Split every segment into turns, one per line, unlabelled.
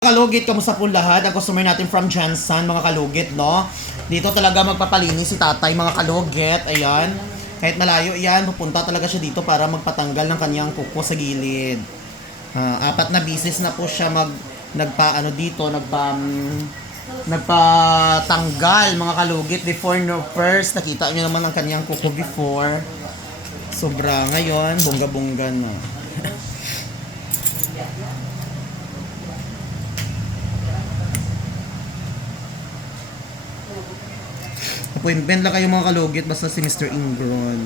Kalugit, kamusta po lahat? Ang customer natin from Jansan, mga kalugit, no? Dito talaga magpapalinis si tatay, mga kalugit. Ayan. Kahit malayo yan, pupunta talaga siya dito para magpatanggal ng kanyang kuko sa gilid. Ah, apat na bisis na po siya mag nagpa ano dito, nagpa mm, nagpatanggal mga kalugit before no first nakita niyo naman ang kanyang kuko before. Sobra ngayon, bongga-bongga na. Appointment lang kayo mga kalugit basta si Mr. Ingron.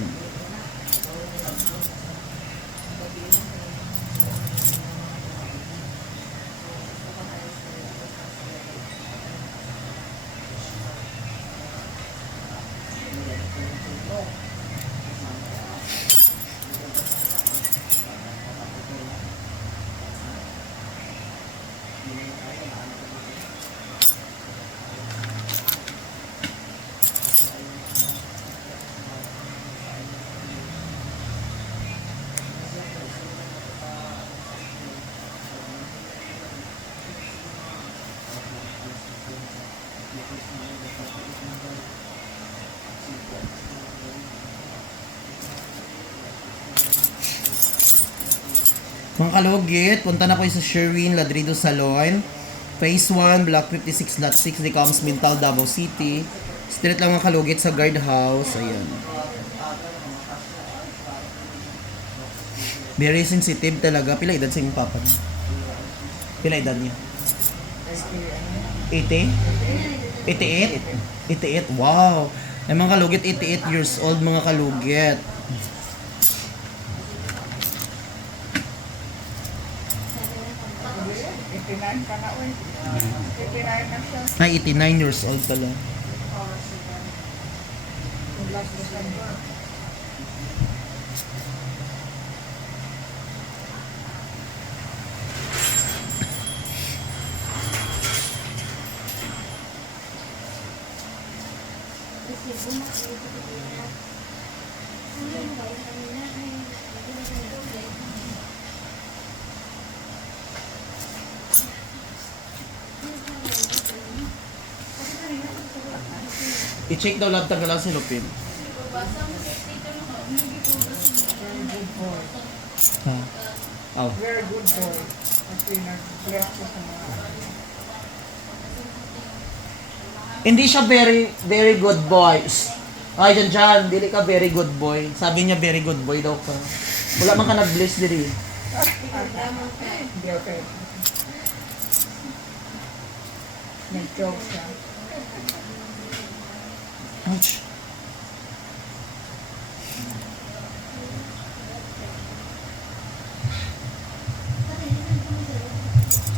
Mga kalugit, punta na kayo sa Sherwin Ladrido Salon. Phase 1, Block 56, Lot 6, Decoms, Mintal, Davao City. Street lang mga kalugit sa guard house. Ayan. Very sensitive talaga. Pila edad sa inyong papa niya? Pila edad niya? 80? 88? 88? Wow! Ay mga kalugit, 88 years old mga kalugit.
Ka na, uy. 89 na siya.
Ay, 89 years old pala.
Yung last December.
I-check daw lang tagalang si Lupin.
Very good boy.
Ha? Oh.
Very good boy. Kasi nag-bless ko sa mga
Hindi siya very very good boy. Ay, dyan dyan. Dili ka very good boy. Sabi niya very good boy daw ka. Wala man ka nag-bless diri.
Hindi okay. Nag-joke siya.
Ouch.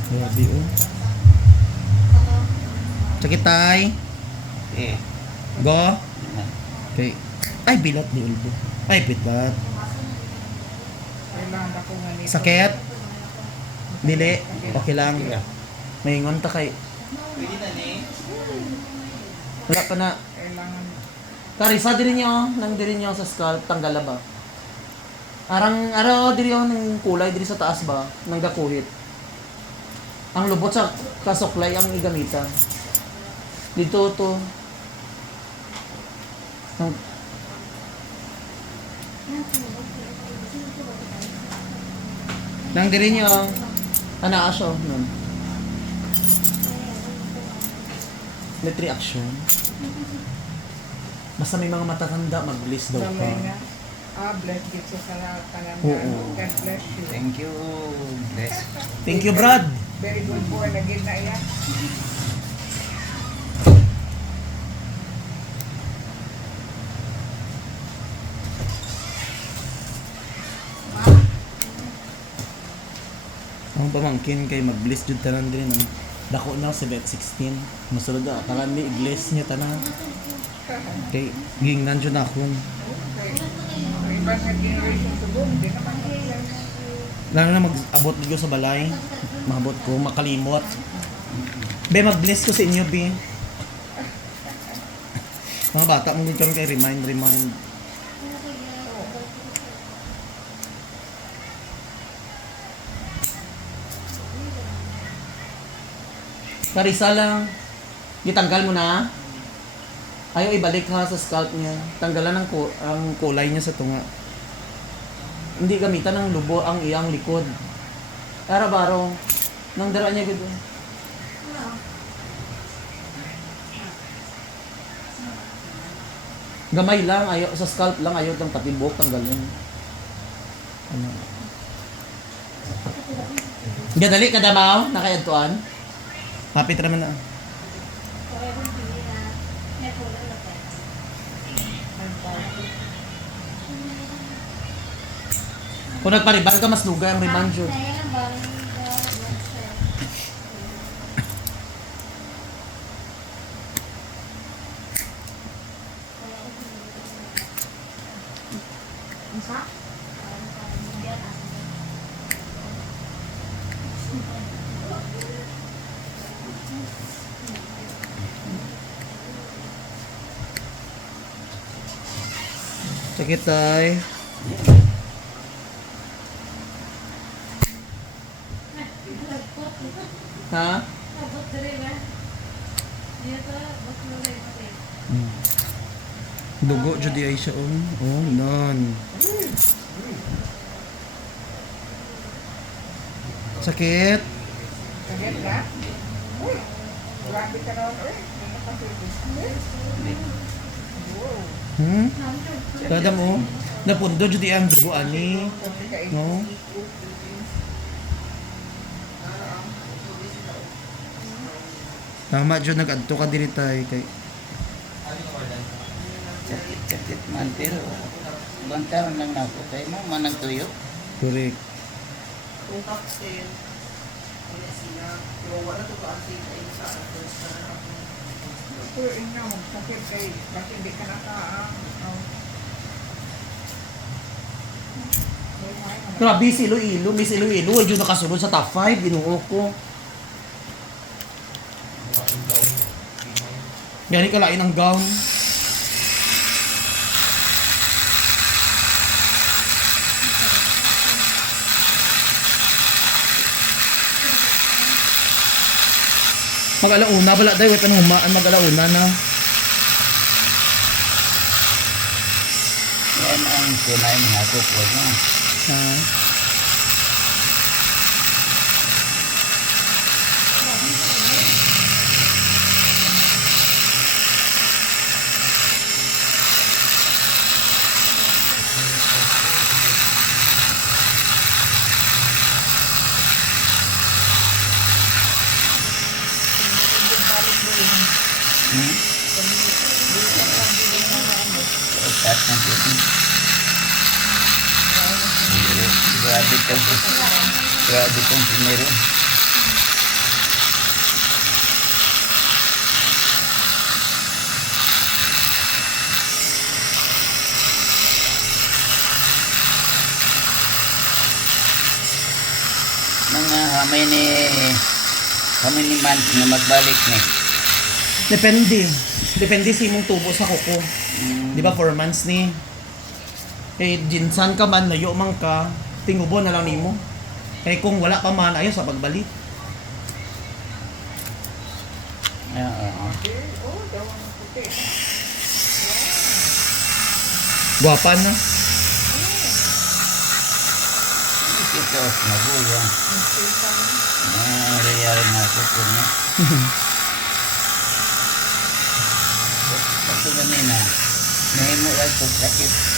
Grabe oh. Sakit tay.
Eh,
Go. Okay. Ay, bilat di ulbo. Ay,
nito.
Sakit? Dili? Okay lang. Maingon ta kay. Wala pa na.
Kailangan
Kari, sa diri niyo, nang diri niyo sa scalp, tanggala ba? Arang, araw diri yung ng kulay, diri sa taas ba? Nang gakuhit. Ang lubot sa kasuklay ang igamita. Dito to. Nang, nang diri niyo, ana asyo nun. Let reaction. Basta may mga matatanda, mag-bliss daw
sa
ka.
mga ah, bless dito sa lahat ng
Oo.
God bless you.
thank you. Bless.
Thank you, Brad.
Very good boy na gid na iya.
Ang pamangkin kay mag-bliss jud tanan din ang dako na sa bet 16. Masulod ah, tanan ni i-bless niya ako.
Okay. Go, hindi naman sila.
Lalo na mag-abot dito sa balay. Maabot ko, makalimot. Be, mag-bless ko sa inyo, Be. Mga bata mo din kami kay remind, remind. Karisa lang. Itanggal mo na. Ayaw ibalik ha sa scalp niya. Tanggalan ng ku- ang kulay niya sa tunga. Hindi gamitan ng lubo ang iyang likod. Ara-baro. Nang dara niya gud. Gamay lang, ayaw, sa scalp lang, ayaw lang pati buhok tanggalin. Ano? Gadali ka damaw, nakayadtuan. Hapit raman na. Kung nagpariban ka, mas lugay ang riban jud. Sakit tay. Ha? Dugo jud ay siya oh. Oh, non. Sakit.
Sagad ka? Uy, grabe ka naman. Uy, Wow.
Hmm? Kada mo. Napundo jud ang dugo ani.
Ka.
No? Tama jud nag-adto ka diri tay kay
Sakit-sakit man, pero bantaran lang na ako. Kaya mo man ang tuyo.
correct.
Pero inyo, sakit eh. Bakit hindi ka naka... ah,
Grabe si Iloilo, Miss Iloilo, ay jud nakasunod sa top 5 binuo ko. Gani kalain ang gown. Mag-alauna, bala dayo, wait anong humaan, mag-alauna na.
Yan ang kunain nga ako po. No?
Ha?
Hmm? Taas ng tuyo. Grabe kang grabe kang pinero. Uh, hamay ni kami ni man na magbalik ni.
Depende. Depende sa imong tubo sa kuko.
Mm,
Di ba, 4 months ni? Eh, jinsan ka man, layo man ka, tingubo na lang nimo. Kaya kung wala pa man, ayaw sa pagbalik.
ah, ah, ah.
eh, Oh, daw ang puti.
Guwapa na.
Ito, mabuya. Ah, riyari nga ako po niya. Kasi ganun na, nahimo lang ito sakit.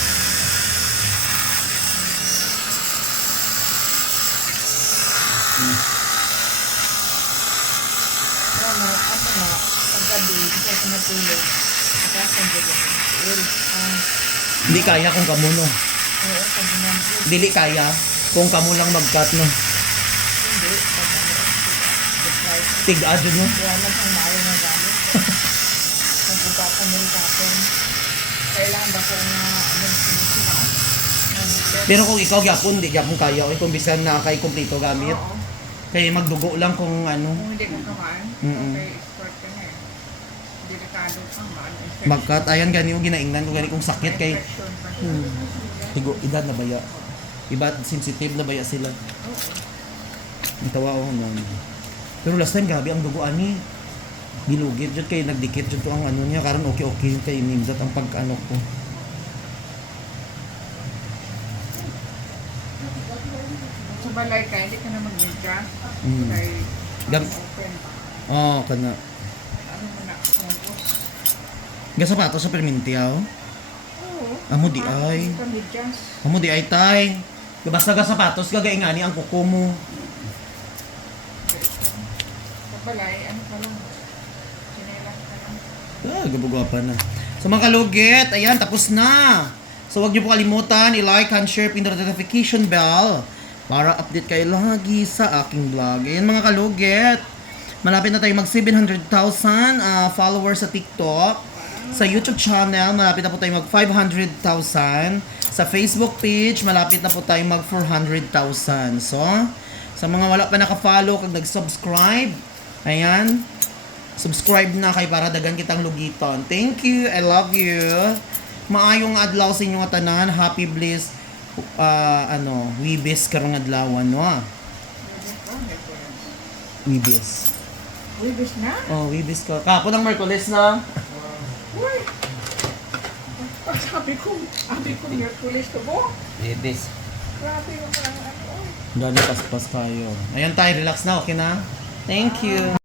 Dyan il. Ah,
Hindi kaya kung kamo no.
oo, sabi.
Dili kaya kung kamo lang mag-cut no.
Hindi, sabi ng deprive.
Tig-adyo no.
Kaya lang ang maayo ng gamit. Mo yung. Kailangan ba ko na, ano, sinisima? Ano,
Pero kung ikaw gyapon, di gyapon kaya. O kung bisan na kay kompleto gamit.
Oo.
Kaya magdugo lang kung ano.
Kung hindi ka
Mm-mm.
okay, sport ka na eh.
Mag-cut, ayan gani yung ginaingnan ko gani kung sakit kay hmm, tigo edad na baya. Iba sensitive na baya sila.
Oo.
Ang tawa ko no. Pero last time gabi ang dugo ani. Bilugit jud kay nagdikit jud ang ano niya karon okay okay kay nimzat ang pag-ano ko.
Sa balay ka, hindi ka na mag-medya.
Mm.
Kay
Gam-. Oh, kana.
Ano mo na, focus.
Ga sapatos sa permintiyaw.
Oo.
Amo di ay. Amo di ay tay. Ga Basta ga sapatos gagaingani ang kuko mo.
Sa balay, ano ka lang.
Ah, gabugwapa na. So mga kalugit, ayan, tapos na. So huwag niyo po kalimutan, i-like and share, ang notification bell para update kayo lagi sa aking vlog. Ayan mga kalugit. Malapit na tayo mag 700,000 ah, followers sa TikTok. Sa YouTube channel, malapit na po tayo mag 500,000. Sa Facebook page, malapit na po tayo mag 400,000. So, sa mga wala pa naka-follow, kag nag-subscribe, ayan, subscribe na kay para dagan kitang lugiton. Thank you. I love you. Maayong adlaw sa inyong tanan. Happy bliss uh, ano, wibis karong adlaw no. Wibis.
Wibis na?
Oh, wibis ka. Kapon ang Merkulis na.
Uy! Pag sabi ko, sabi ko, Merkulis to bo.
Bibis.
Grabe yung mga ano.
Dali paspas tayo. Ayan tayo, relax na, okay na? Thank you.